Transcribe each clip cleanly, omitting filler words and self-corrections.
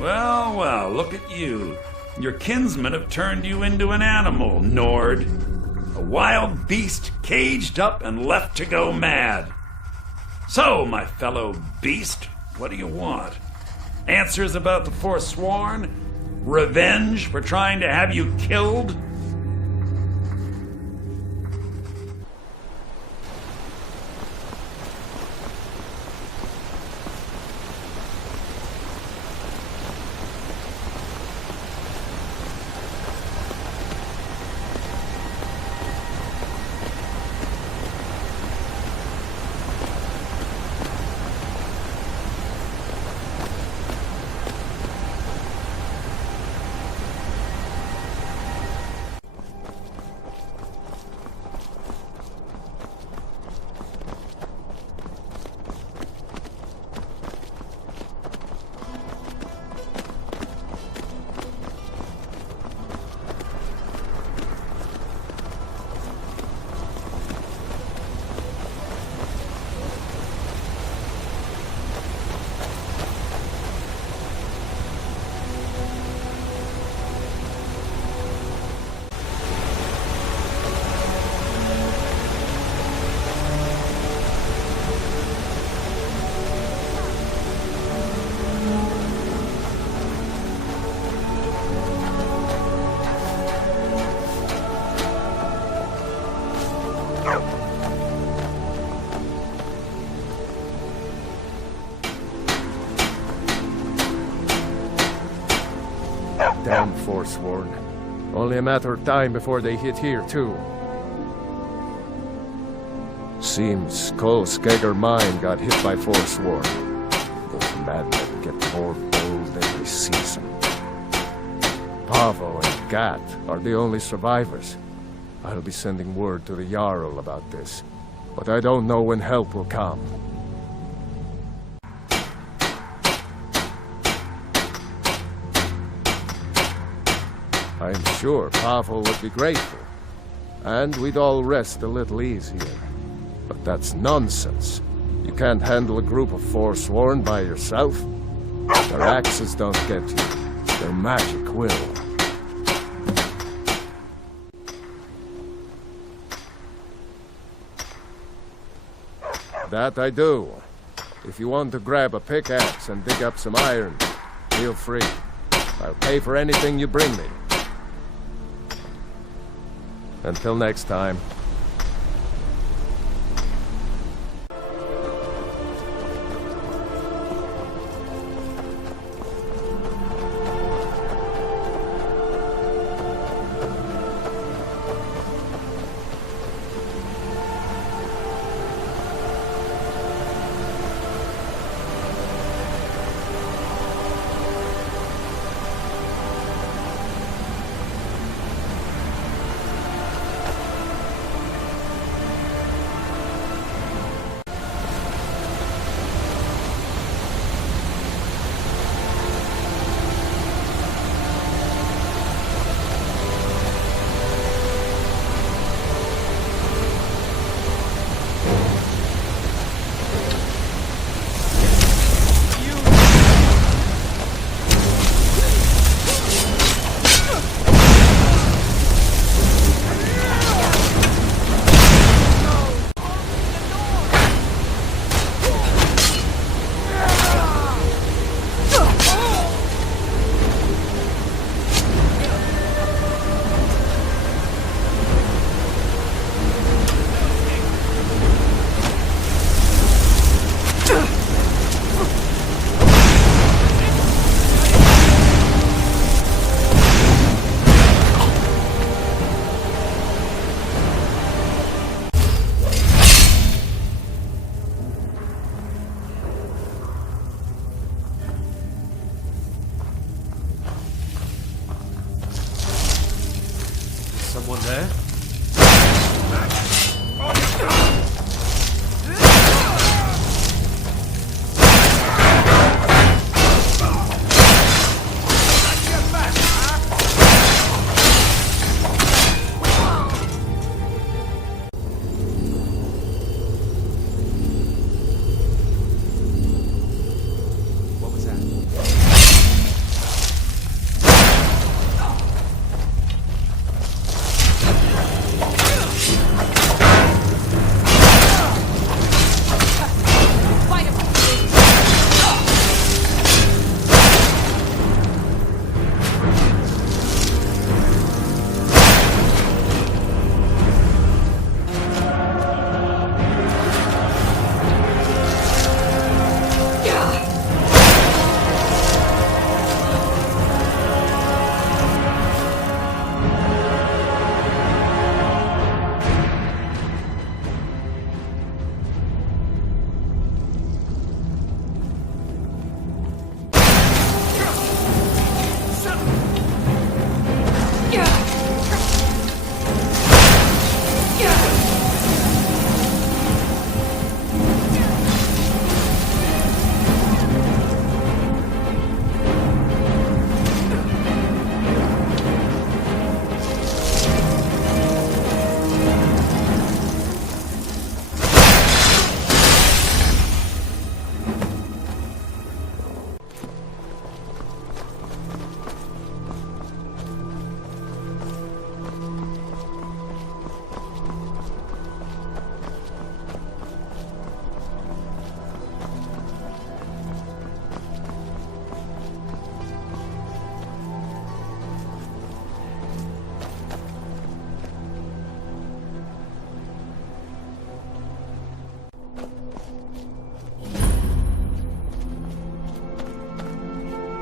Well, well, look at you. Your kinsmen have turned you into an animal, Nord. A wild beast caged up and left to go mad. So, my fellow beast, what do you want? Answers about the Forsworn? Revenge for trying to have you killed? Damn Forsworn. Only a matter of time before they hit here, too. Seems Cole Skegger mine got hit by Forsworn. Those madmen get more bold every season. Pavo and Gat are the only survivors. I'll be sending word to the Jarl about this, but I don't know when help will come. I'm sure Pavo would be grateful, and we'd all rest a little easier. But that's nonsense. You can't handle a group of Forsworn by yourself. Their axes don't get you. Their magic will. That I do. If you want to grab a pickaxe and dig up some iron, feel free. I'll pay for anything you bring me. Until next time. Someone there? What was that?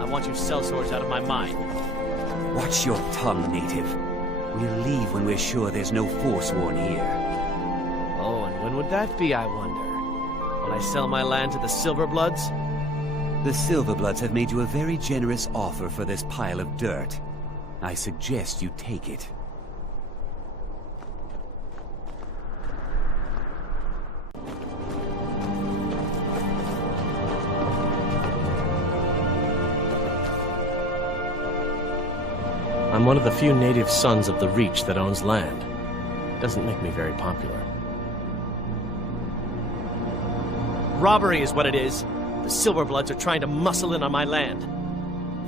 want you sellswords out of my mind. Watch your tongue, native. We'll leave when we're sure there's no Forsworn here. Oh, and when would that be, I wonder? Will I sell my land to the Silverbloods? The Silverbloods have made you a very generous offer for this pile of dirt. I suggest you take it. I'm one of the few native sons of the Reach that owns land. Doesn't make me very popular. Robbery is what it is. The Silverbloods are trying to muscle in on my land.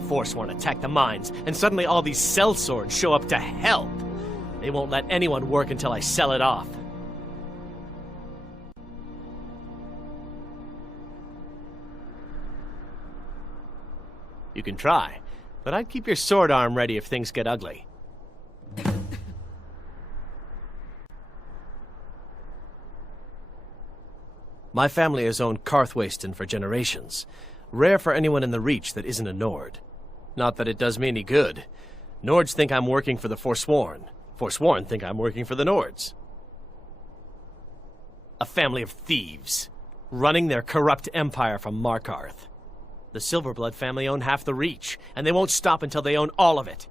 Forsworn attacked the mines, and suddenly all these sellswords show up to help. They won't let anyone work until I sell it off. You can try, but I'd keep your sword arm ready if things get ugly. My family has owned Karthwasten for generations. Rare for anyone in the Reach that isn't a Nord. Not that it does me any good. Nords think I'm working for the Forsworn. Forsworn think I'm working for the Nords. A family of thieves, running their corrupt empire from Markarth. The Silverblood family own half the Reach, and they won't stop until they own all of it.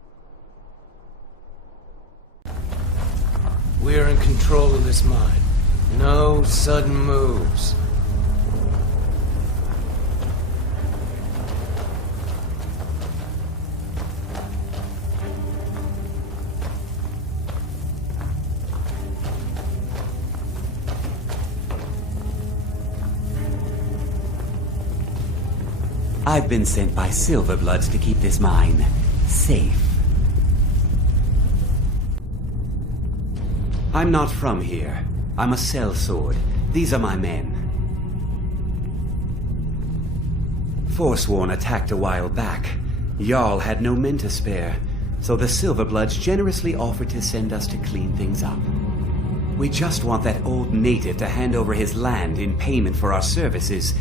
We're in control of this mine. No sudden moves. I've been sent by Silverbloods to keep this mine safe. I'm not from here. I'm a sellsword. These are my men. Forsworn attacked a while back. Jarl had no men to spare, so the Silverbloods generously offered to send us to clean things up. We just want that old native to hand over his land in payment for our services.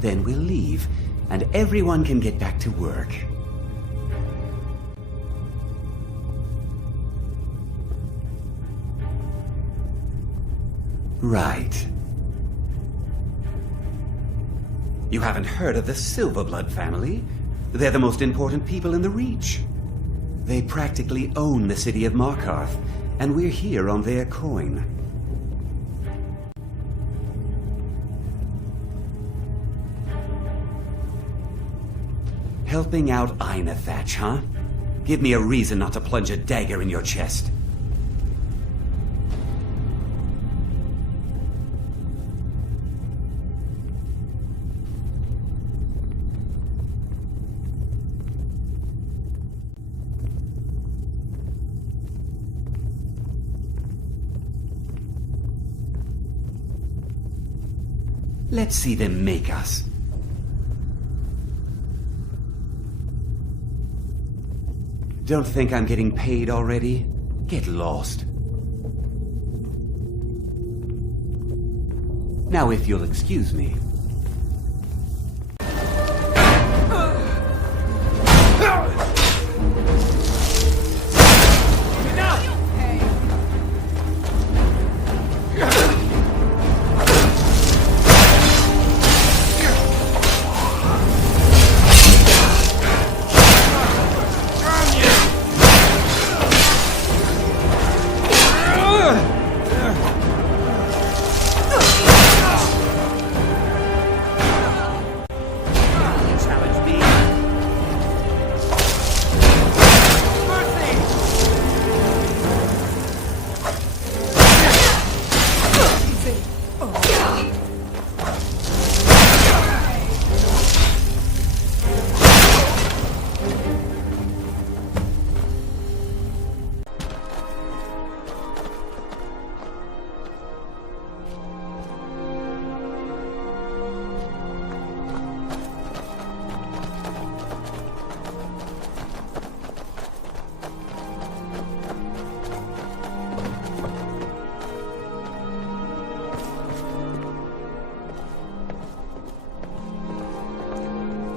Then we'll leave, and everyone can get back to work. Right. You haven't heard of the Silverblood family? They're the most important people in the Reach. They practically own the city of Markarth, and we're here on their coin. Helping out Ainethach, huh? Give me a reason not to plunge a dagger in your chest. Let's see them make us. Don't think I'm getting paid already? Get lost. Now, if you'll excuse me.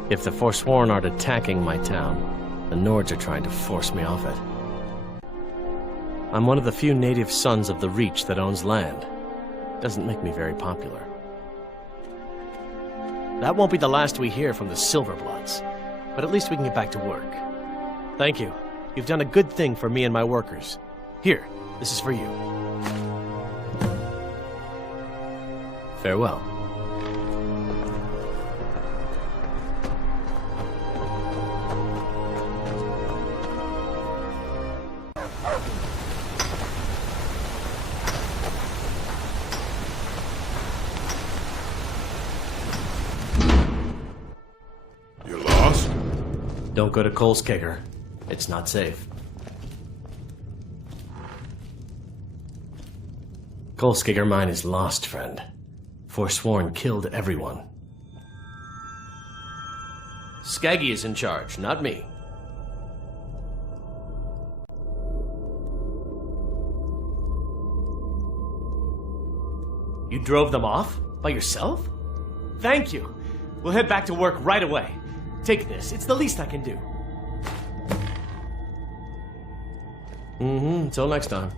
If the Forsworn aren't attacking my town, the Nords are trying to force me off it. I'm one of the few native sons of the Reach that owns land. Doesn't make me very popular. That won't be the last we hear from the Silverbloods, but at least we can get back to work. Thank you. You've done a good thing for me and my workers. Here, this is for you. Farewell. You lost? Don't go to Kolskegger. It's not safe. Kolskegger mine is lost, friend. Forsworn killed everyone. Skaggy is in charge, not me. You drove them off? By yourself? Thank you. We'll head back to work right away. Take this. It's the least I can do. Until next time.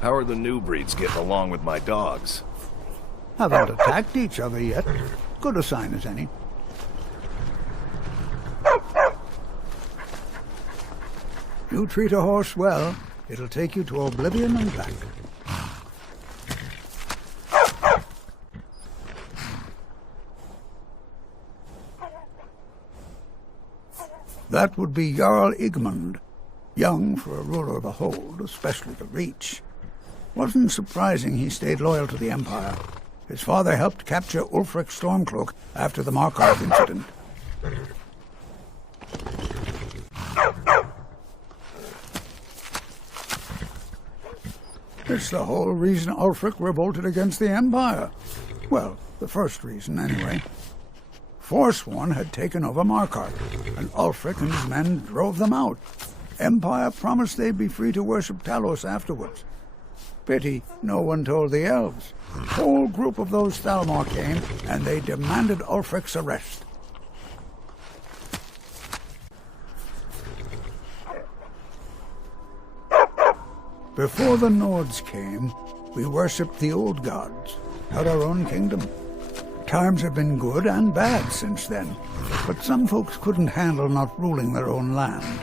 How are the new breeds getting along with my dogs? Haven't attacked each other yet. Good a sign as any. You treat a horse well, it'll take you to oblivion and back. That would be Jarl Igmund. Young for a ruler of a hold, especially the Reach. Wasn't surprising he stayed loyal to the Empire. His father helped capture Ulfric Stormcloak after the Markarth incident. It's the whole reason Ulfric revolted against the Empire. Well, the first reason, anyway. Forsworn had taken over Markarth, and Ulfric and his men drove them out. Empire promised they'd be free to worship Talos afterwards. Pity no one told the elves. A whole group of those Thalmor came, and they demanded Ulfric's arrest. Before the Nords came, we worshipped the old gods, had our own kingdom. Times have been good and bad since then, but some folks couldn't handle not ruling their own land.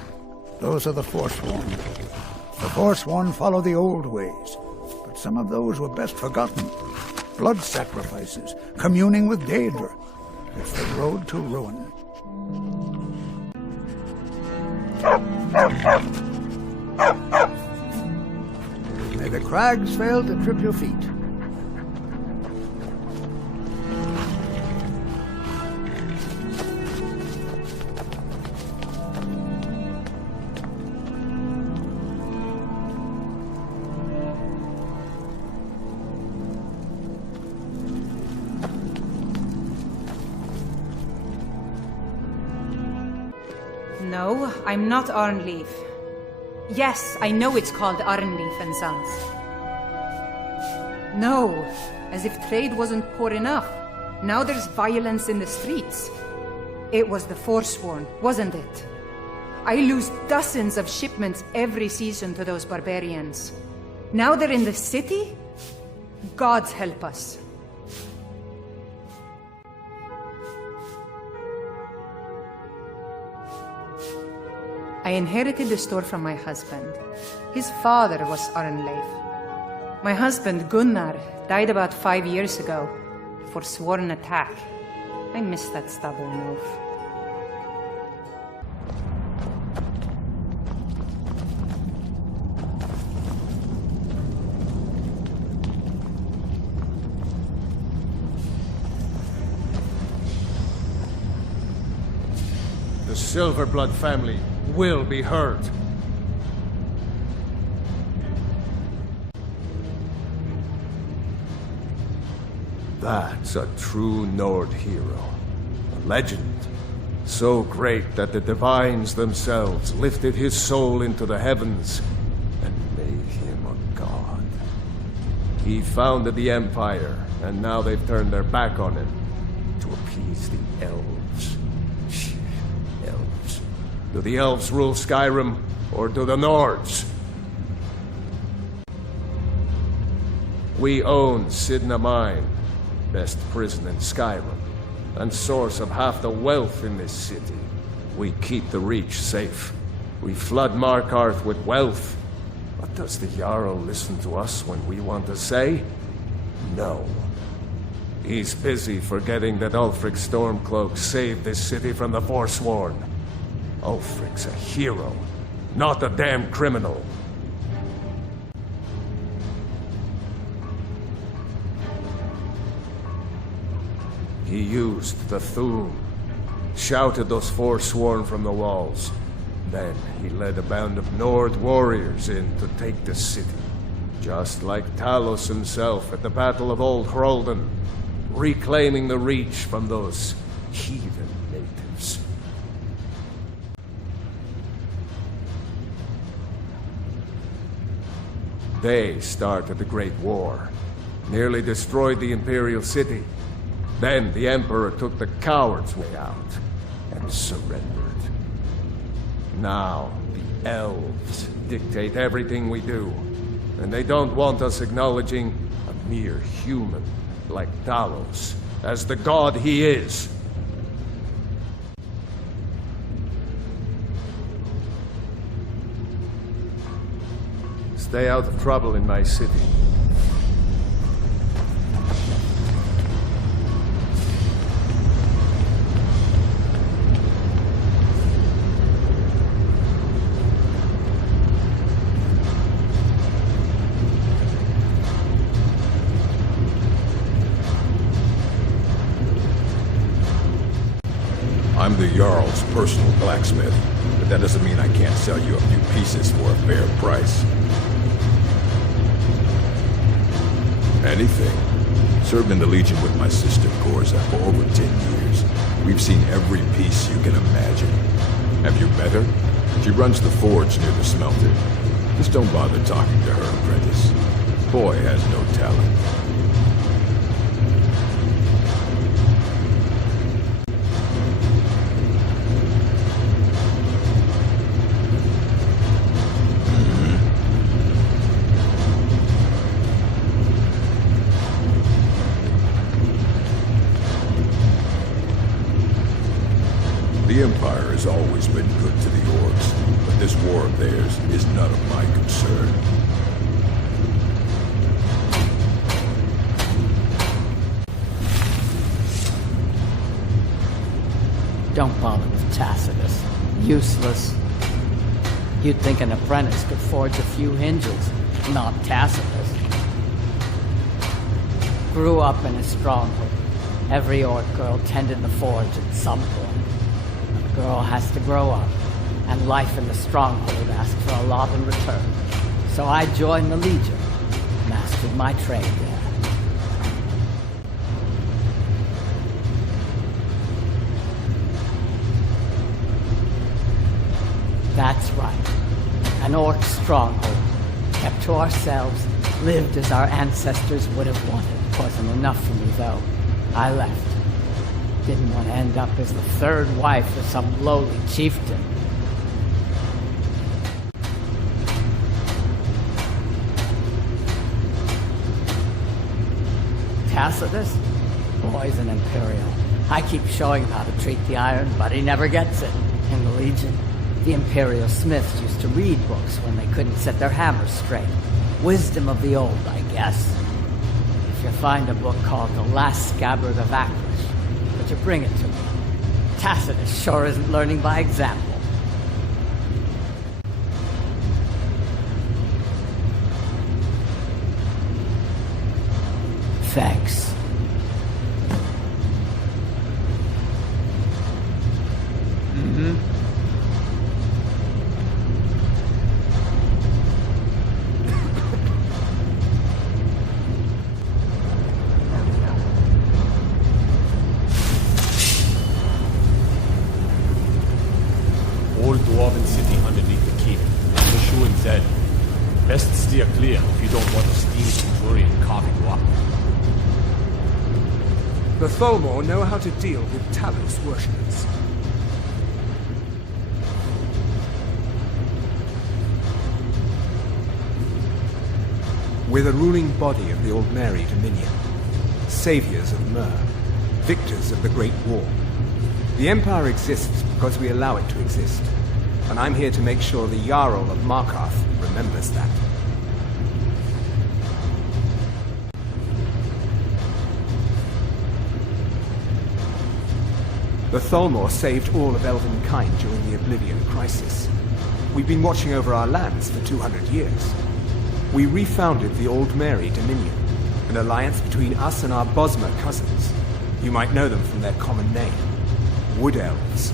Those are the Forsworn. The Forsworn follow the old ways, but some of those were best forgotten. Blood sacrifices, communing with Daedra. It's the road to ruin. May the crags fail to trip your feet. No, I'm not Arnleif. Yes, I know it's called Arnleif and Sons. No, as if trade wasn't poor enough. Now there's violence in the streets. It was the Forsworn, wasn't it? I lose dozens of shipments every season to those barbarians. Now they're in the city? Gods help us. I inherited the store from my husband. His father was Arnleif. My husband, Gunnar, died about 5 years ago. Forsworn attack. I miss that stubborn move. The Silverblood family will be heard. That's a true Nord hero. A legend. So great that the divines themselves lifted his soul into the heavens and made him He founded the Empire, and now they've turned their back on him to appease the elves. Elves. Do the elves rule Skyrim, or do the Nords? We own Sidna Mine, best prison in Skyrim, and source of half the wealth in this city. We keep the Reach safe. We flood Markarth with wealth. But does the Jarl listen to us when we want to say? No. He's busy forgetting that Ulfric Stormcloak saved this city from the Forsworn. Ulfric's a hero, not a damn criminal. He used the Thun, shouted those Forsworn from the walls. Then he led a band of Nord warriors in to take the city. Just like Talos himself at the Battle of Old Hroldan, reclaiming the Reach from those heathen natives. They started the Great War, nearly destroyed the Imperial City. Then the Emperor took the coward's way out and surrendered. Now, the elves dictate everything we do, and they don't want us acknowledging a mere human like Talos as the god he is. Stay out of trouble in my city. I'm the Jarl's personal blacksmith, but that doesn't mean I can't sell you a few pieces for a fair price. Anything. Served in the Legion with my sister Gorza for over 10 years. We've seen every piece you can imagine. Have you met her? She runs the forge near the smelter. Just don't bother talking to her, apprentice. Boy has no talent. The Empire has always been good to the Orcs, but this war of theirs is none of my concern. Don't bother with Tacitus. Useless. You'd think an apprentice could forge a few hinges, not Tacitus. Grew up in a stronghold. Every Orc girl tended the forge at some point. Girl has to grow up, and life in the stronghold asks for a lot in return. So I joined the Legion, mastered my trade there. That's right. An Orc stronghold. Kept to ourselves, lived as our ancestors would have wanted. Wasn't enough for me, though. I left. Didn't want to end up as the third wife of some lowly chieftain. Tacitus? Boy's an Imperial. I keep showing him how to treat the iron, but he never gets it. In the Legion, the Imperial smiths used to read books when they couldn't set their hammers straight. Wisdom of the old, I guess. If you find a book called The Last Scabbard of Aklish, would you bring it to me? Tacitus sure isn't learning by example. Thanks. Old dwarven city underneath the keep. The Shuan Zed. Best Steer clear if you don't want a steamy Turian carving you up. The Tholmor know how to deal with Talos worshippers. We're the ruling body of the Old Mary Dominion. Saviors of Myr. Victors of the Great War. The Empire exists because we allow it to exist. And I'm here to make sure the Jarl of Markarth remembers that. The Tholmor saved all of Elvenkind during the Oblivion Crisis. We've been watching over our lands for 200 years. We refounded the Old Mary Dominion, an alliance between us and our Bosmer cousins. You might know them from their common name, Wood Elves.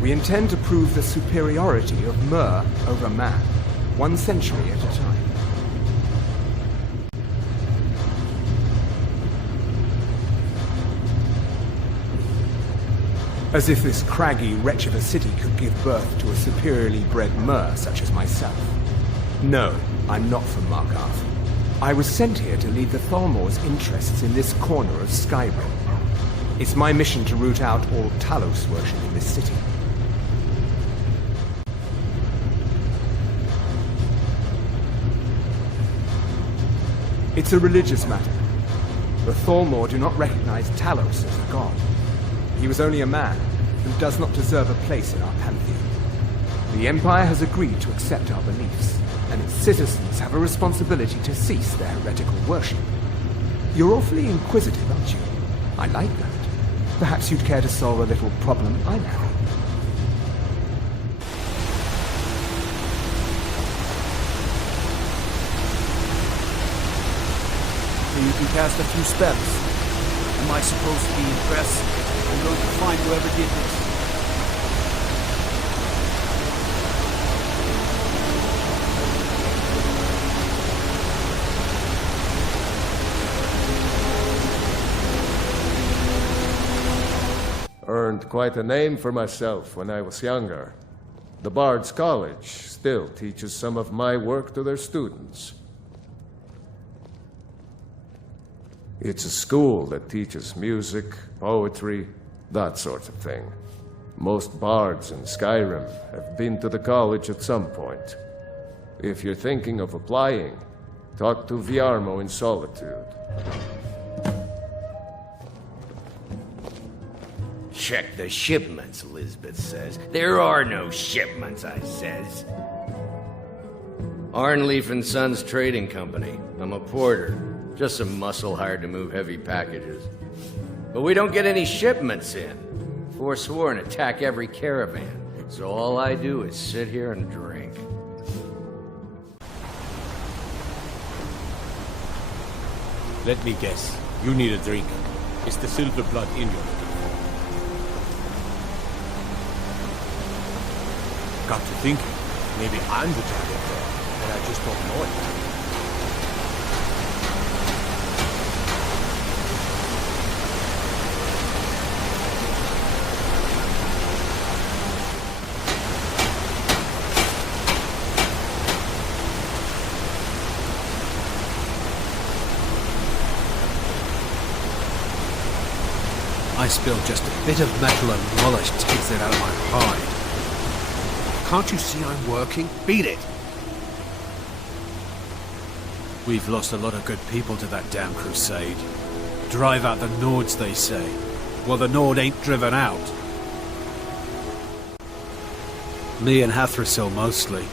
We intend to prove the superiority of Myr over man, 1 century at a time. As if this craggy wretch of a city could give birth to a superiorly bred Myr such as myself. No, I'm not from Markarth. I was sent here to lead the Tholmor's interests in this corner of Skyrim. It's my mission to root out all Talos worship in this city. It's a religious matter. The Tholmor do not recognize Talos as a god. He was only a man who does not deserve a place in our pantheon. The Empire has agreed to accept our beliefs, and its citizens have a responsibility to cease their heretical worship. You're awfully inquisitive, aren't you? I like that. Perhaps you'd care to solve a little problem I'm having. So you can cast a few spells. Am I supposed to be impressed? I'm going to find whoever did this. Earned quite a name for myself when I was younger. The Bard's College still teaches some of my work to their students. It's a school that teaches music, poetry, that sort of thing. Most bards in Skyrim have been to the college at some point. If you're thinking of applying, talk to Viarmo in Solitude. Check the shipments, Elizabeth says. There are no shipments, I says. Arnleaf and Sons Trading Company. I'm a porter. Just some muscle hired to move heavy packages. But we don't get any shipments in. Forsworn attack every caravan. So all I do is sit here and drink. Let me guess. You need a drink. It's the silver blood in you. Got to thinking, maybe I'm the target there, and I just don't know it. I spilled just a bit of metal and Mullish takes it out of my hide. Can't you see I'm working? Beat it! We've lost a lot of good people to that damn crusade. Drive out the Nords, they say. Well, the Nord ain't driven out. Me and Hathrasil mostly.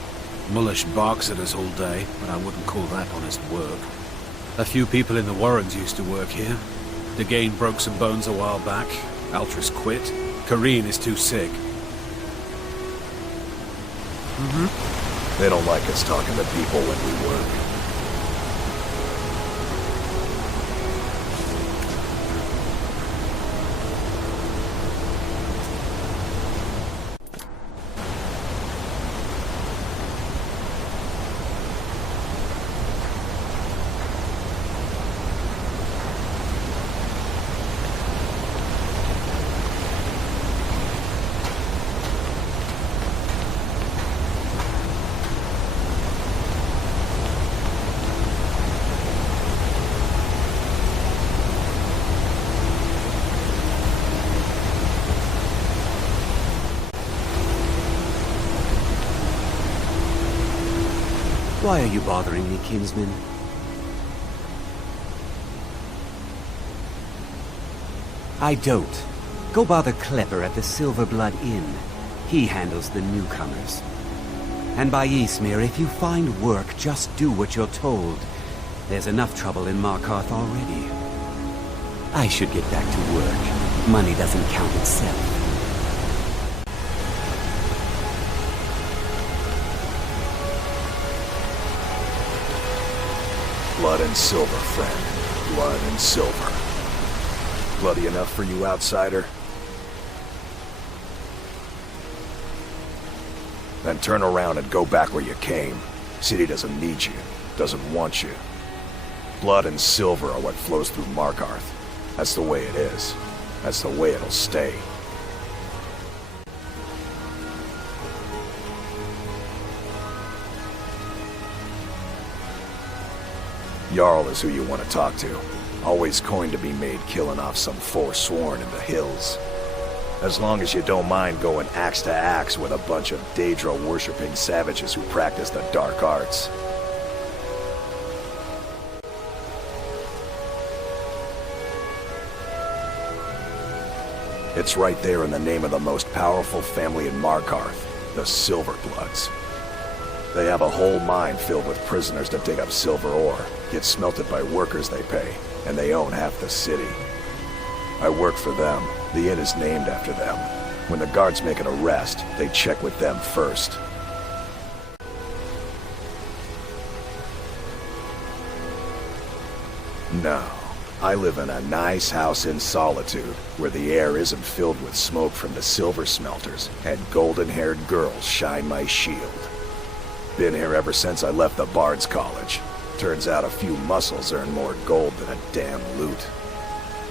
Mullish barks at us all day, but I wouldn't call that honest work. A few people in the Warrens used to work here. Dagain broke some bones a while back. Altris quit. Kareen is too sick. They don't like us talking to people when we work. Why are you bothering me, kinsman? I dote. Go bother Klepper at the Silverblood Inn. He handles the newcomers. And by Ysmir, if you find work, just do what you're told. There's enough trouble in Markarth already. I should get back to work. Money doesn't count itself. Blood and silver, friend. Blood and silver. Bloody enough for you, outsider? Then turn around and go back where you came. City doesn't need you, doesn't want you. Blood and silver are what flows through Markarth. That's the way it is. That's the way it'll stay. Jarl is who you want to talk to. Always coined to be made killing off some Forsworn in the hills. As long as you don't mind going axe to axe with a bunch of Daedra-worshipping savages who practice the dark arts. It's right there in the name of the most powerful family in Markarth, the Silverbloods. They have a whole mine filled with prisoners to dig up silver ore, get smelted by workers they pay, and they own half the city. I work for them. The inn is named after them. When the guards make an arrest, they check with them first. No. I live in a nice house in Solitude, where the air isn't filled with smoke from the silver smelters, and golden-haired girls shine my shield. Been here ever since I left the Bard's College. Turns out a few muscles earn more gold than a damn loot.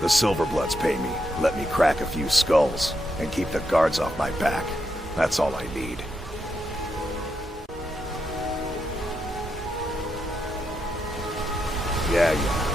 The Silverbloods pay me, let me crack a few skulls, and keep the guards off my back. That's all I need. Yeah.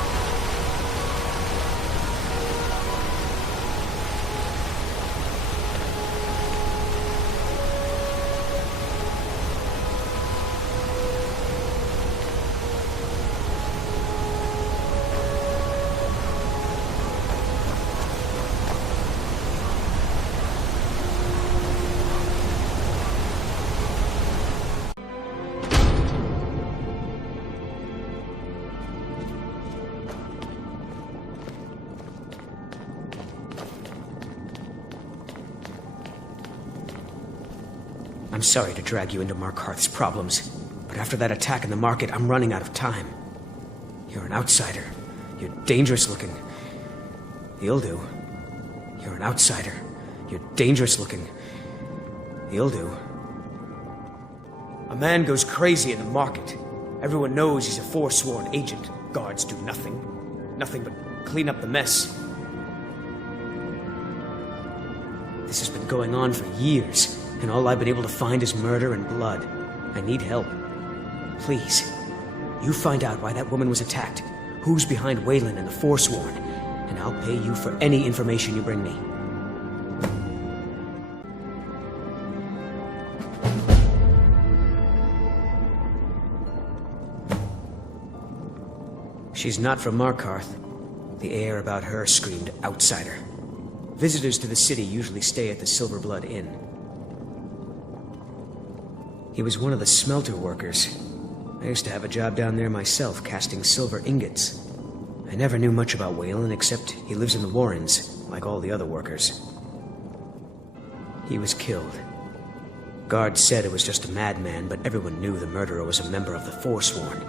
I'm sorry to drag you into Markarth's problems, but after that attack in the market, I'm running out of time. You're an outsider. You're dangerous looking. You'll do. You're an outsider. You're dangerous looking. You'll do. A man goes crazy in the market. Everyone knows he's a Forsworn agent. Guards do nothing. Nothing but clean up the mess. This has been going on for years. And all I've been able to find is murder and blood. I need help. Please, you find out why that woman was attacked, who's behind Waylon and the Forsworn, and I'll pay you for any information you bring me. She's not from Markarth. The air about her screamed outsider. Visitors to the city usually stay at the Silverblood Inn. He was one of the smelter workers. I used to have a job down there myself, casting silver ingots. I never knew much about Waylon, except he lives in the Warrens, like all the other workers. He was killed. Guards said it was just a madman, but everyone knew the murderer was a member of the Forsworn.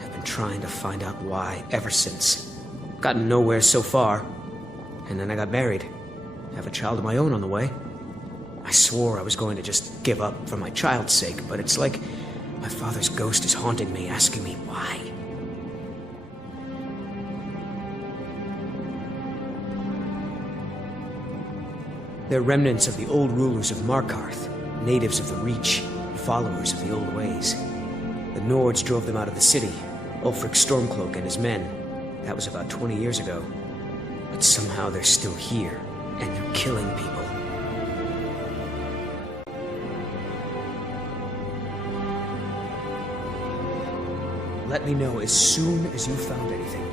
I've been trying to find out why ever since. Gotten nowhere so far. And then I got married. Have a child of my own on the way. I swore I was going to just give up for my child's sake, but it's like my father's ghost is haunting me, asking me why. They're remnants of the old rulers of Markarth, natives of the Reach, followers of the old ways. The Nords drove them out of the city, Ulfric Stormcloak and his men. That was about 20 years ago. But somehow they're still here, and they're killing people. Let me know as soon as you found anything.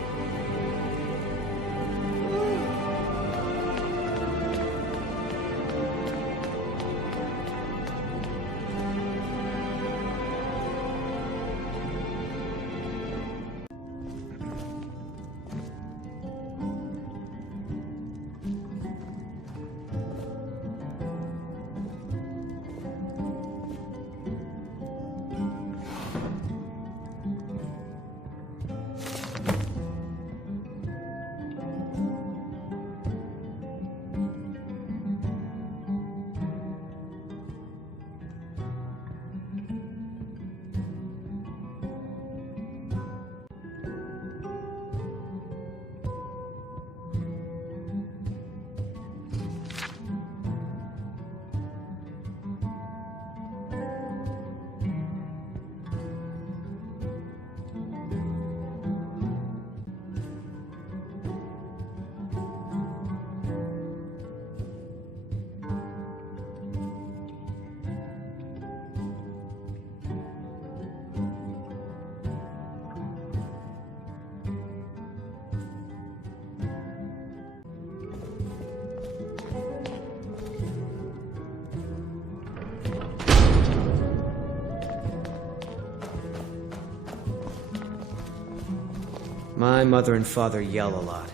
My mother and father yell a lot.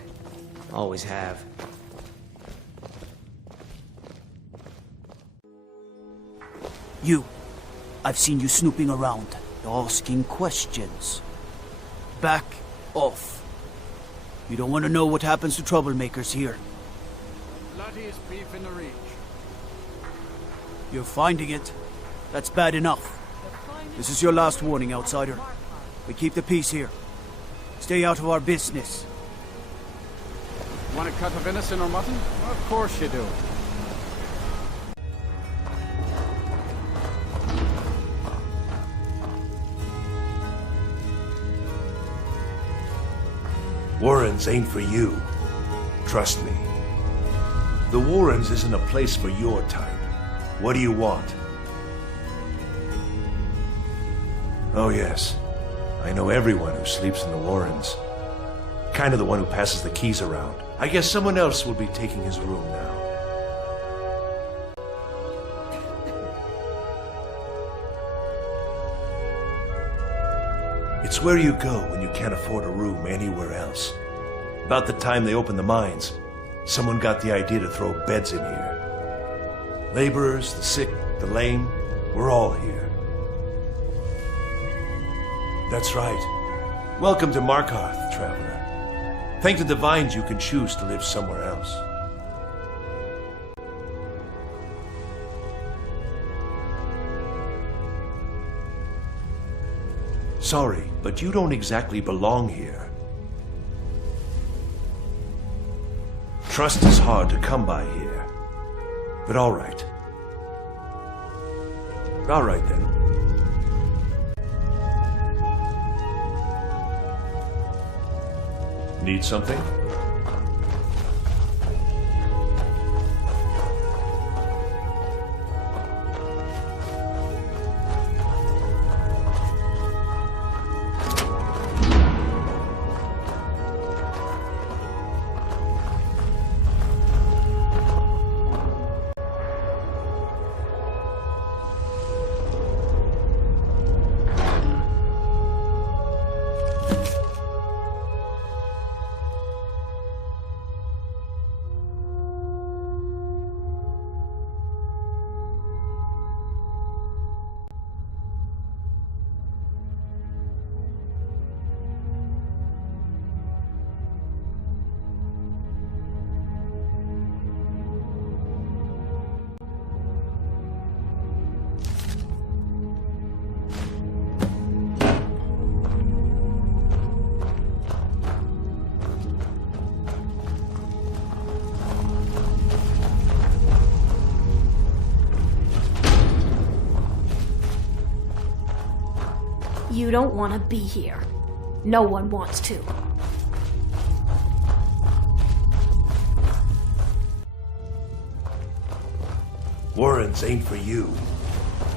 Always have. You. I've seen you snooping around, asking questions. Back off. You don't want to know what happens to troublemakers here. Bloodiest beef in the reach. You're finding it. That's bad enough. This is your last warning, outsider. We keep the peace here. Stay out of our business. Want a cut of venison or mutton? Of course you do. Warrens ain't for you. Trust me. The Warrens isn't a place for your type. What do you want? Oh yes. I know everyone who sleeps in the Warrens. Kind of the one who passes the keys around. I guess someone else will be taking his room now. It's where you go when you can't afford a room anywhere else. About the time they opened the mines, someone got the idea to throw beds in here. Laborers, the sick, the lame, we're all here. That's right. Welcome to Markarth, traveler. Thank the Divines you can choose to live somewhere else. Sorry, but you don't exactly belong here. Trust is hard to come by here. But all right. All right then. Need something? You don't want to be here. No one wants to. Warrens ain't for you.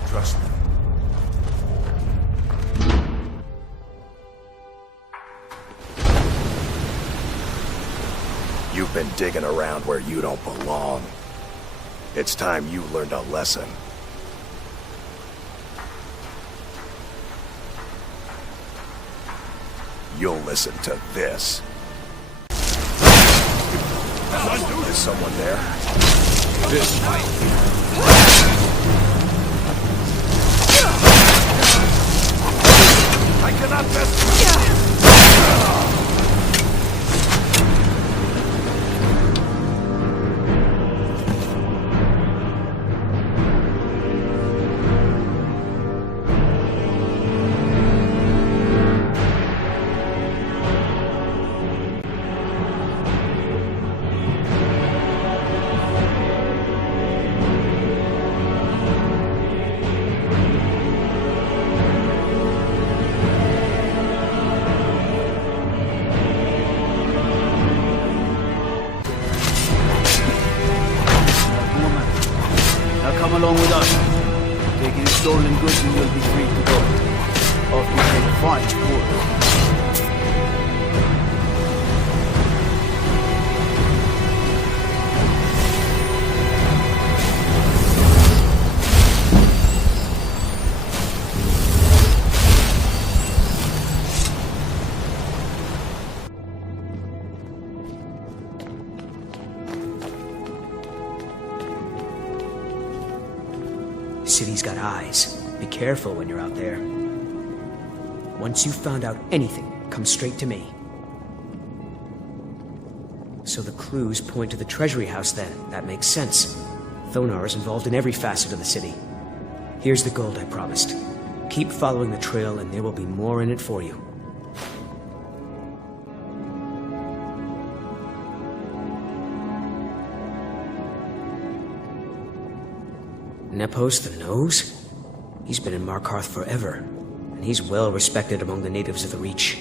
Trust me. You've been digging around where you don't belong. It's time you learned a lesson. You'll listen to this. Is someone there? This I cannot best. Come along with us. Take his stolen goods and you'll be free to go. Off you take fine sport. City's got eyes. Be careful when you're out there. Once you've found out anything, come straight to me. So the clues point to the treasury house then. That makes sense. Thonar is involved in every facet of the city. Here's the gold I promised. Keep following the trail and there will be more in it for you. Nepos the Nose? He's been in Markarth forever, and he's well respected among the natives of the Reach.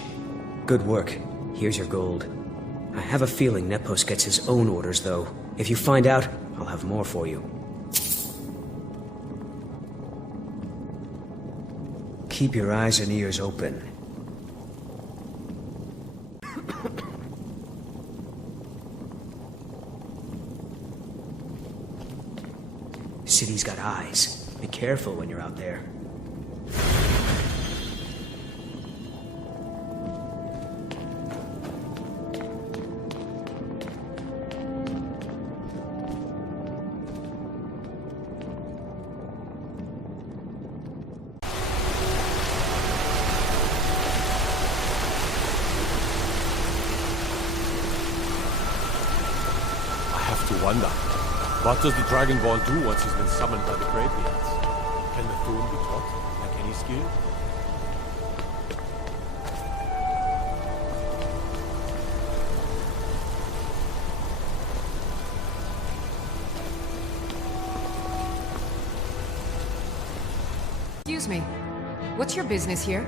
Good work. Here's your gold. I have a feeling Nepos gets his own orders, though. If you find out, I'll have more for you. Keep your eyes and ears open. City's got eyes. Be careful when you're out there. I have to wonder. What does the Dragon Ball do once he's been summoned by the Greybeards? Can the Thune be taught, like any skill? Excuse me. What's your business here?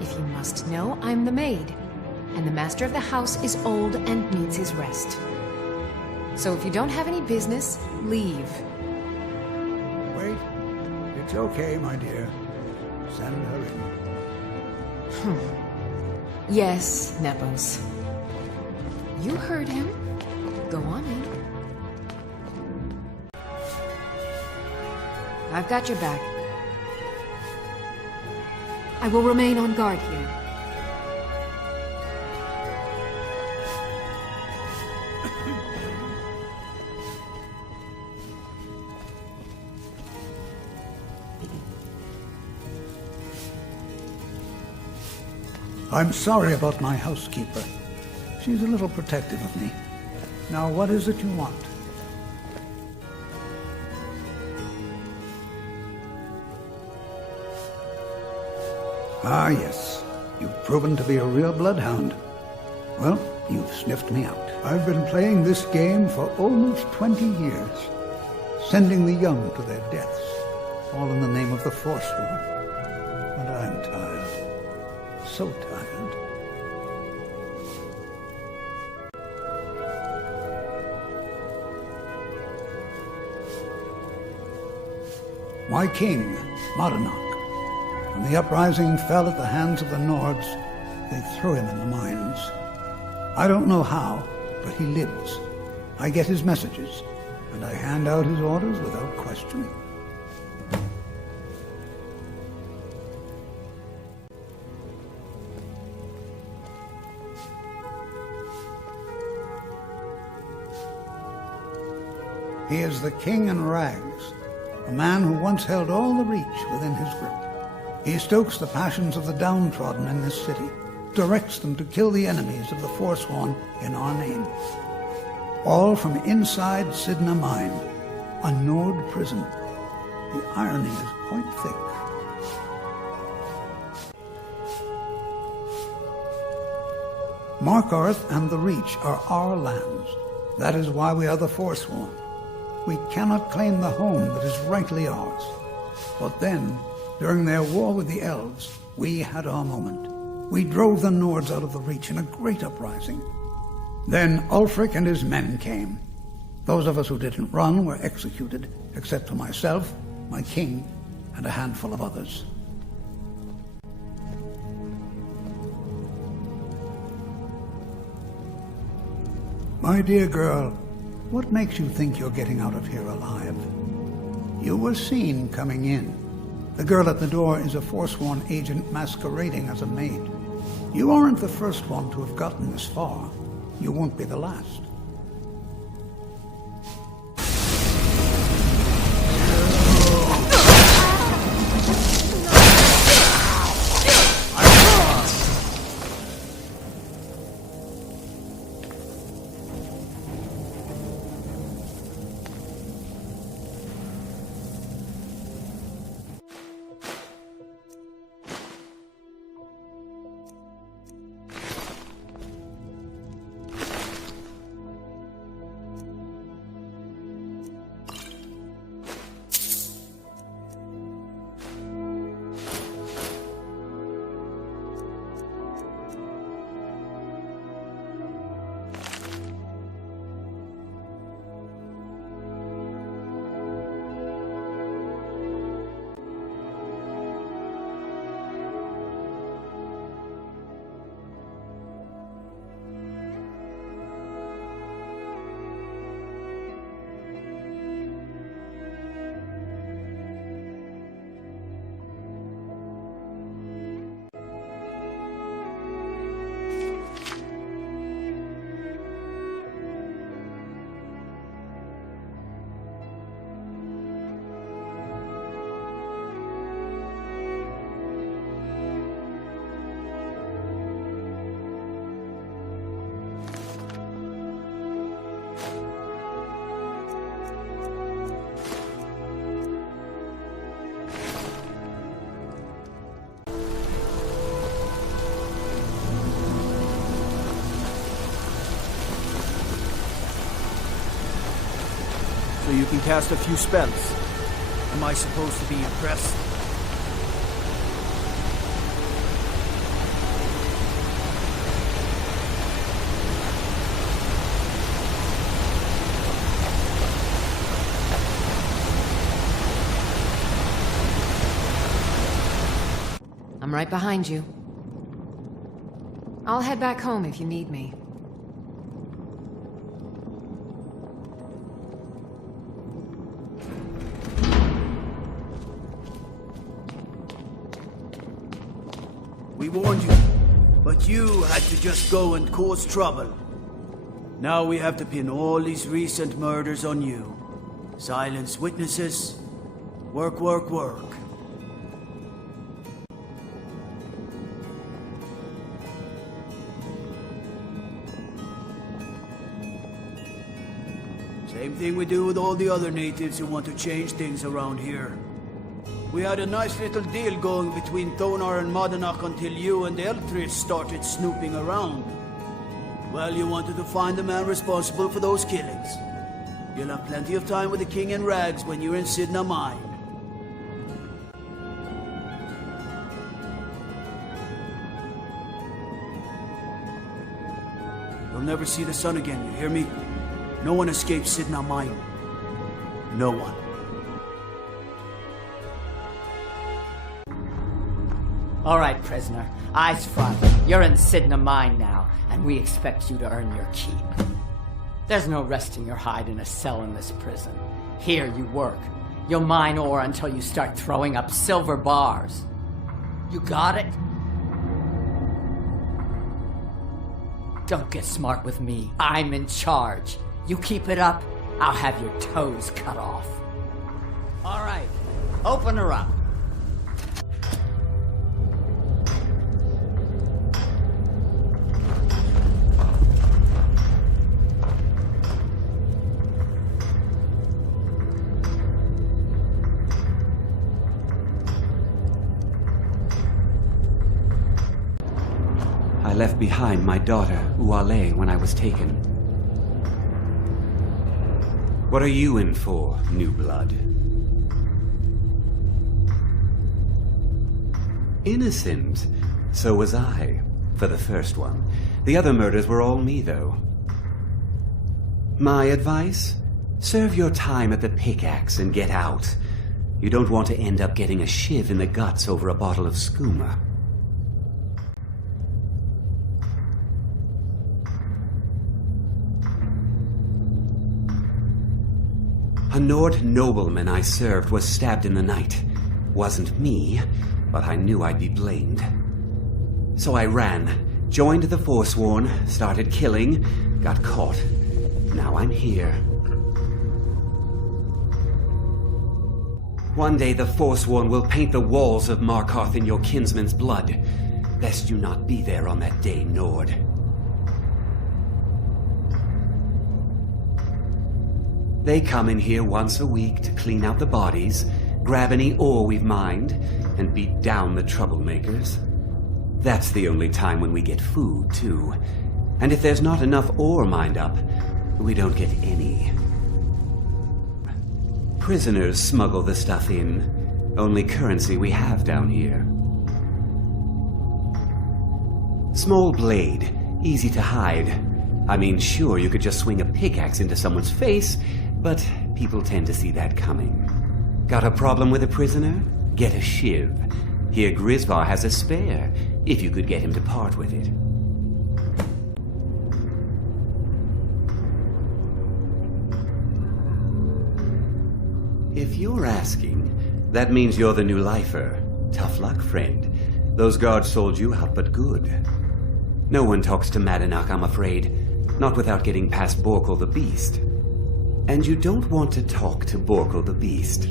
If you must know, I'm the maid. And the master of the house is old and needs his rest. So if you don't have any business, leave. Wait. It's okay, my dear. Send her in. Yes, Nepos. You heard him. Go on in. I've got your back. I will remain on guard here. I'm sorry about my housekeeper. She's a little protective of me. Now, what is it you want? Ah, yes. You've proven to be a real bloodhound. Well, you've sniffed me out. I've been playing this game for almost 20 years, sending the young to their deaths, all in the name of the Forsworn. And I'm tired. So tired. My king, Madanach, when the uprising fell at the hands of the Nords, They threw him in the mines. I don't know how, but he lives. I get his messages, and I hand out his orders without question. He is the king in rags, a man who once held all the Reach within his grip. He stokes the passions of the downtrodden in this city, directs them to kill the enemies of the Forsworn in our name. All from inside Sidna Mine, a Nord prison. The irony is quite thick. Markarth and the Reach are our lands. That is why we are the Forsworn. We cannot claim the home that is rightly ours. But then, during their war with the elves, we had our moment. We drove the Nords out of the Reach in a great uprising. Then Ulfric and his men came. Those of us who didn't run were executed, except for myself, my king, and a handful of others. My dear girl, what makes you think you're getting out of here alive? You were seen coming in. The girl at the door is a Forsworn agent masquerading as a maid. You aren't the first one to have gotten this far. You won't be the last. So you can cast a few spells. Am I supposed to be impressed? I'm right behind you. I'll head back home if you need me. We warned you, but you had to just go and cause trouble. Now we have to pin all these recent murders on you. Silence witnesses. Work, work, work. Same thing we do with all the other natives who want to change things around here. We had a nice little deal going between Thonar and Madanach until you and Elthris started snooping around. Well, you wanted to find the man responsible for those killings. You'll have plenty of time with the King in Rags when you're in Sidna Mine. You'll never see the sun again, you hear me? No one escapes Sidna Mine. No one. All right, prisoner. Eyes front. You're in Sidna Mine now, and we expect you to earn your keep. There's no resting your hide in a cell in this prison. Here you work. You'll mine ore until you start throwing up silver bars. You got it? Don't get smart with me. I'm in charge. You keep it up, I'll have your toes cut off. All right, open her up. I left behind my daughter, Uale, when I was taken. What are you in for, New Blood? Innocent. So was I, for the first one. The other murders were all me, though. My advice? Serve your time at the pickaxe and get out. You don't want to end up getting a shiv in the guts over a bottle of skooma. A Nord nobleman I served was stabbed in the night. Wasn't me, but I knew I'd be blamed. So I ran, joined the Forsworn, started killing, got caught. Now I'm here. One day the Forsworn will paint the walls of Markarth in your kinsman's blood. Best you not be there on that day, Nord. They come in here once a week to clean out the bodies, grab any ore we've mined, and beat down the troublemakers. That's the only time when we get food, too. And if there's not enough ore mined up, we don't get any. Prisoners smuggle the stuff in. Only currency we have down here. Small blade, easy to hide. I mean, sure, you could just swing a pickaxe into someone's face, but people tend to see that coming. Got a problem with a prisoner? Get a shiv. Here Grisvar has a spare, if you could get him to part with it. If you're asking, that means you're the new lifer. Tough luck, friend. Those guards sold you out, but good. No one talks to Madanach, I'm afraid. Not without getting past Borkul the Beast. And you don't want to talk to Borkul the Beast.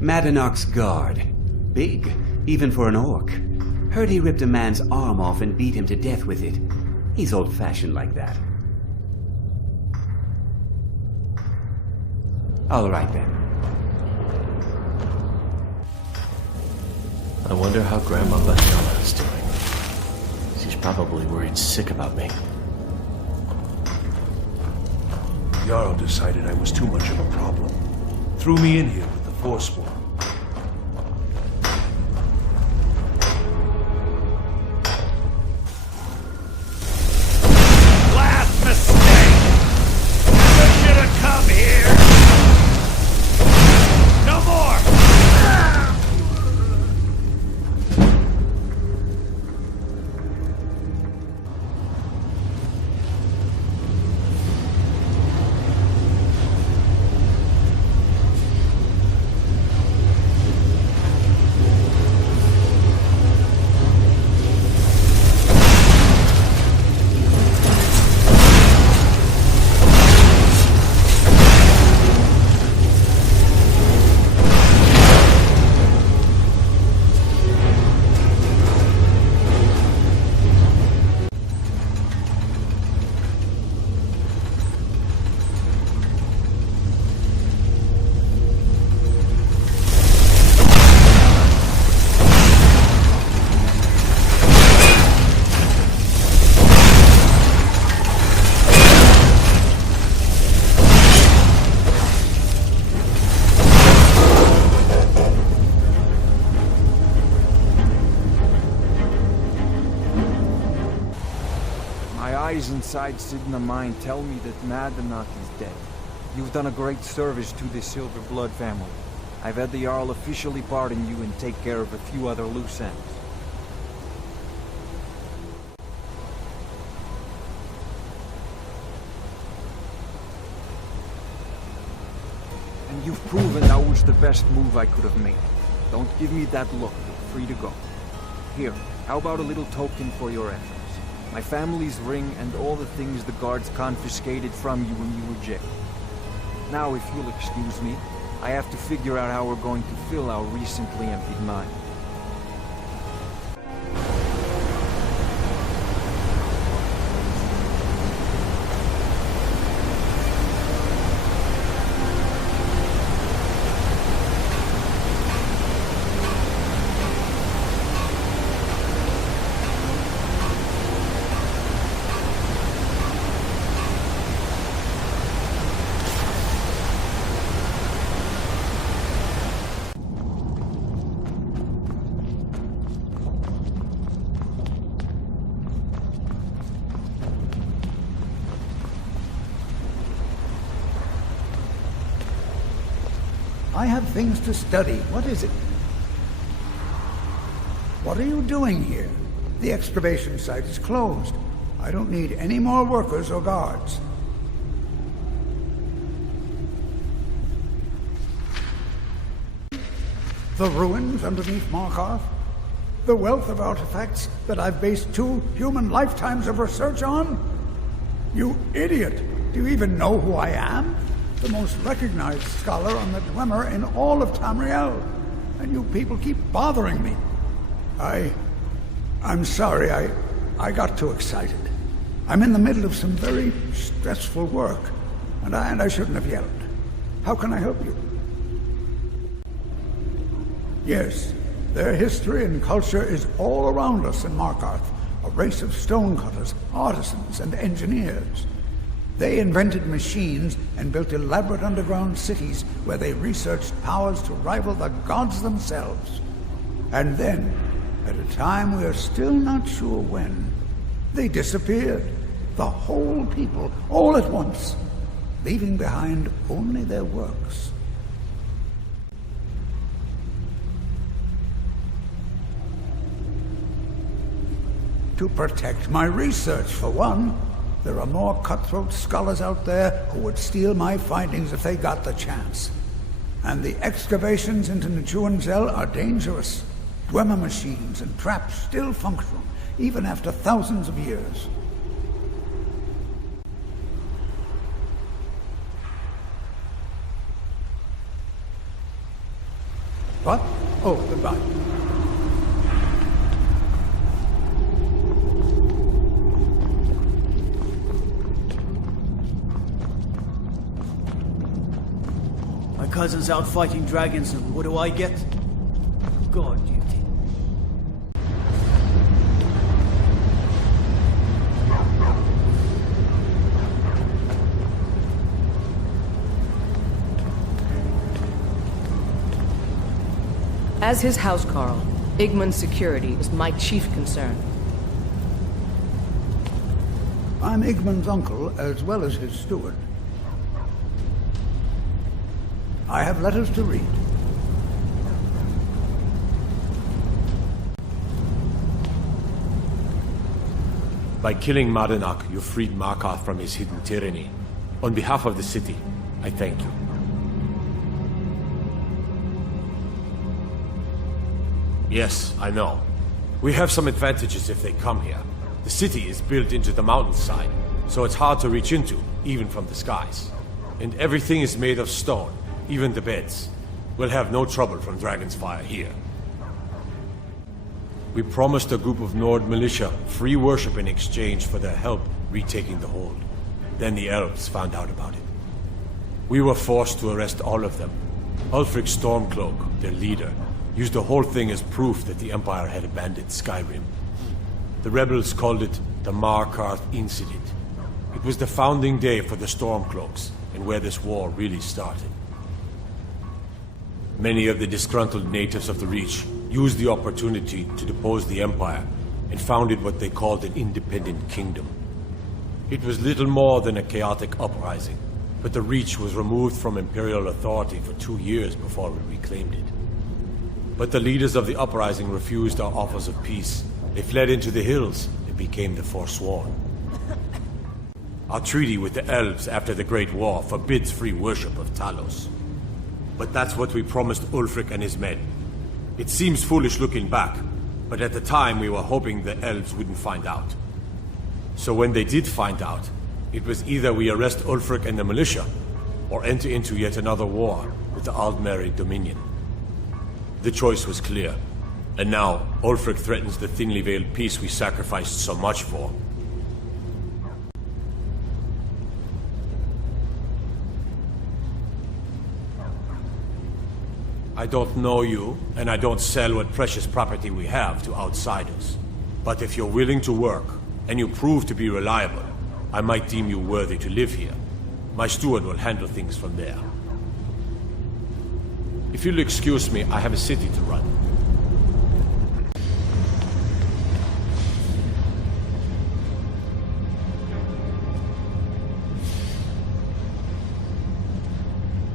Madanach's guard. Big, even for an orc. Heard he ripped a man's arm off and beat him to death with it. He's old-fashioned like that. All right, then. I wonder how Grandma Bethella is doing. She's probably worried sick about me. Jarl decided I was too much of a problem. Threw me in here with the Forsworn. Last mistake! You should have come here! No more! boys inside Sidna Mine tell me that Madanach is dead. You've done a great service to the Silver Blood family. I've had the Jarl officially pardon you and take care of a few other loose ends. And you've proven that was the best move I could have made. Don't give me that look. You're free to go. Here, how about a little token for your efforts? My family's ring and all the things the guards confiscated from you when you were jailed. Now, if you'll excuse me, I have to figure out how we're going to fill our recently emptied mine. I have things to study. What is it? What are you doing here? The excavation site is closed. I don't need any more workers or guards. The ruins underneath Markarth? The wealth of artifacts that I've based 2 human lifetimes of research on? You idiot! Do you even know who I am? The most recognized scholar on the Dwemer in all of Tamriel. And you people keep bothering me. I'm sorry, I got too excited. I'm in the middle of some very stressful work, and I shouldn't have yelled. How can I help you? Yes, their history and culture is all around us in Markarth, a race of stonecutters, artisans, and engineers. They invented machines and built elaborate underground cities where they researched powers to rival the gods themselves. And then, at a time we are still not sure when, they disappeared. The whole people, all at once, leaving behind only their works. To protect my research, for one. There are more cutthroat scholars out there who would steal my findings if they got the chance. And the excavations into Nichuan-Zel are dangerous. Dwemer machines and traps still functional, even after thousands of years. What? Oh, goodbye. My cousin's out fighting dragons, and what do I get? Guard duty. As his housecarl, Igmund's security is my chief concern. I'm Igmund's uncle, as well as his steward. I have letters to read. By killing Madanach, you freed Markarth from his hidden tyranny. On behalf of the city, I thank you. Yes, I know. We have some advantages if they come here. The city is built into the mountainside, so it's hard to reach into, even from the skies. And everything is made of stone, even the beds. We'll have no trouble from Dragon's Fire here. We promised a group of Nord militia free worship in exchange for their help retaking the hold. Then the elves found out about it. We were forced to arrest all of them. Ulfric Stormcloak, their leader, used the whole thing as proof that the Empire had abandoned Skyrim. The rebels called it the Markarth Incident. It was the founding day for the Stormcloaks, and where this war really started. Many of the disgruntled natives of the Reach used the opportunity to depose the Empire and founded what they called an independent kingdom. It was little more than a chaotic uprising, but the Reach was removed from Imperial authority for 2 years before we reclaimed it. But the leaders of the uprising refused our offers of peace. They fled into the hills and became the Forsworn. Our treaty with the Elves after the Great War forbids free worship of Talos. But that's what we promised Ulfric and his men. It seems foolish looking back, but at the time we were hoping the Elves wouldn't find out. So when they did find out, it was either we arrest Ulfric and the militia, or enter into yet another war with the Aldmeri Dominion. The choice was clear, and now Ulfric threatens the thinly veiled peace we sacrificed so much for. I don't know you, and I don't sell what precious property we have to outsiders. But if you're willing to work, and you prove to be reliable, I might deem you worthy to live here. My steward will handle things from there. If you'll excuse me, I have a city to run.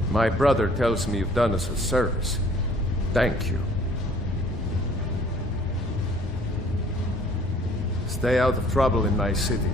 My brother tells me you've done us a service. Thank you. Stay out of trouble in my city.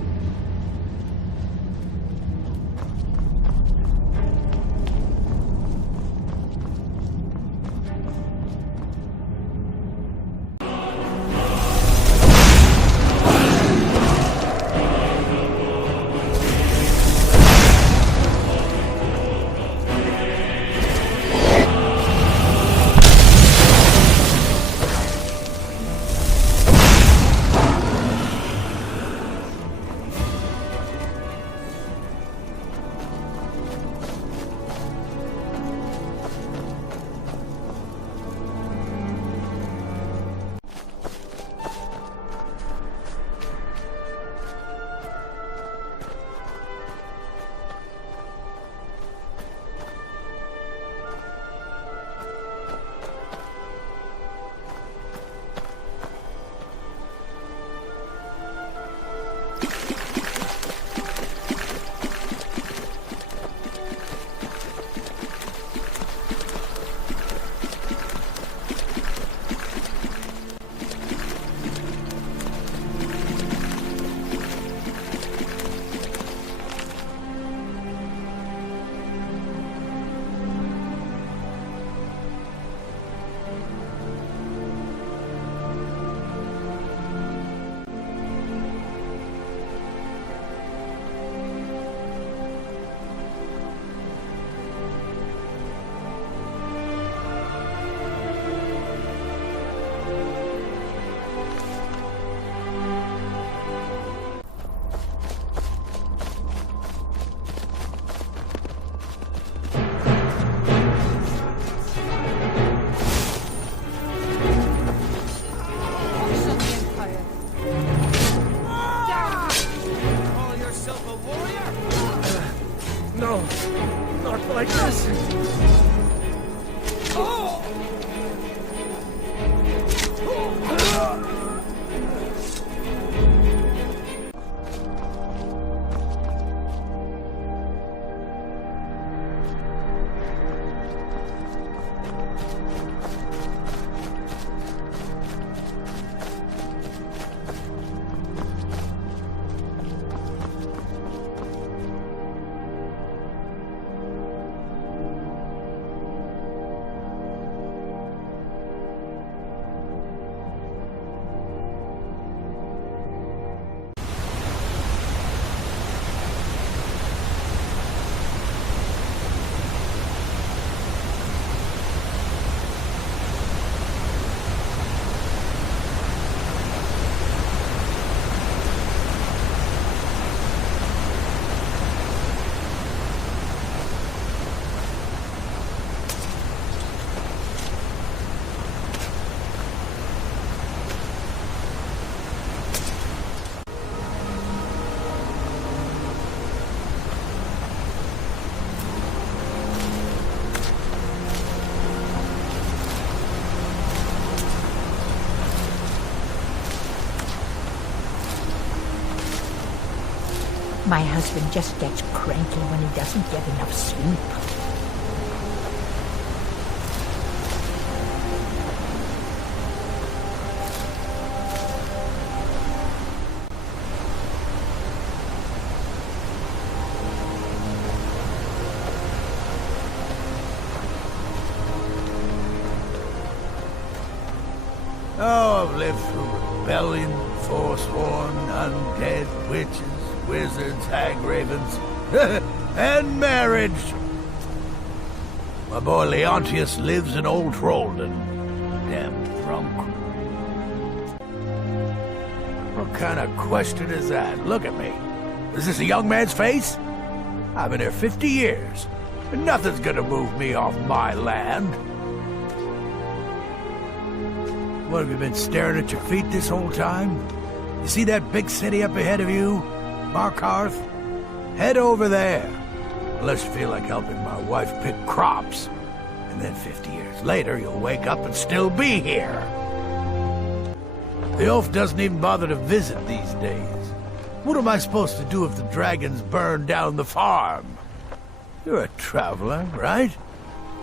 My husband just gets cranky when he doesn't get enough sleep. Oh, I've lived through rebellion, forsworn, undead, witches, wizards, hag ravens, and marriage. My boy Leontius lives in Old Trollden. Damn drunk. What kind of question is that? Look at me. Is this a young man's face? I've been here 50 years, and nothing's gonna move me off my land. What, have you been staring at your feet this whole time? You see that big city up ahead of you? Markarth? Head over there. Unless you feel like helping my wife pick crops. And then 50 years later, you'll wake up and still be here. The oaf doesn't even bother to visit these days. What am I supposed to do if the dragons burn down the farm? You're a traveler, right?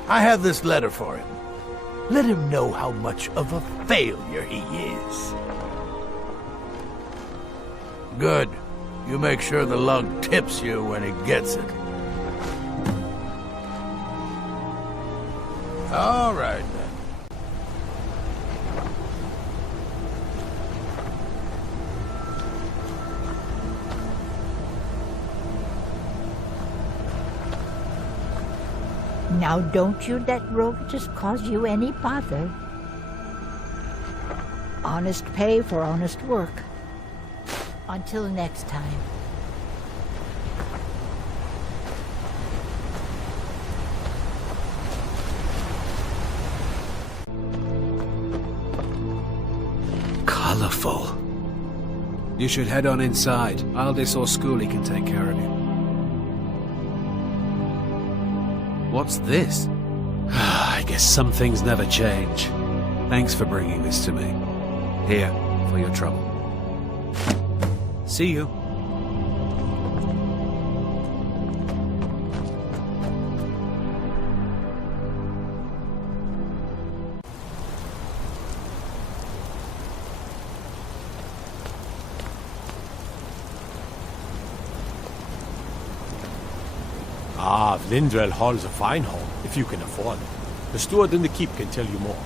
I have this letter for him. Let him know how much of a failure he is. Good. You make sure the lug tips you when he gets it. All right, then. Now don't you let Rovitus cause you any bother. Honest pay for honest work. Until next time. Colorful. You should head on inside. Aldis or Schooley can take care of you. What's this? I guess some things never change. Thanks for bringing this to me. Here, for your trouble. See you. Ah, Vlindrel Hall's a fine home, if you can afford it. The steward in the keep can tell you more.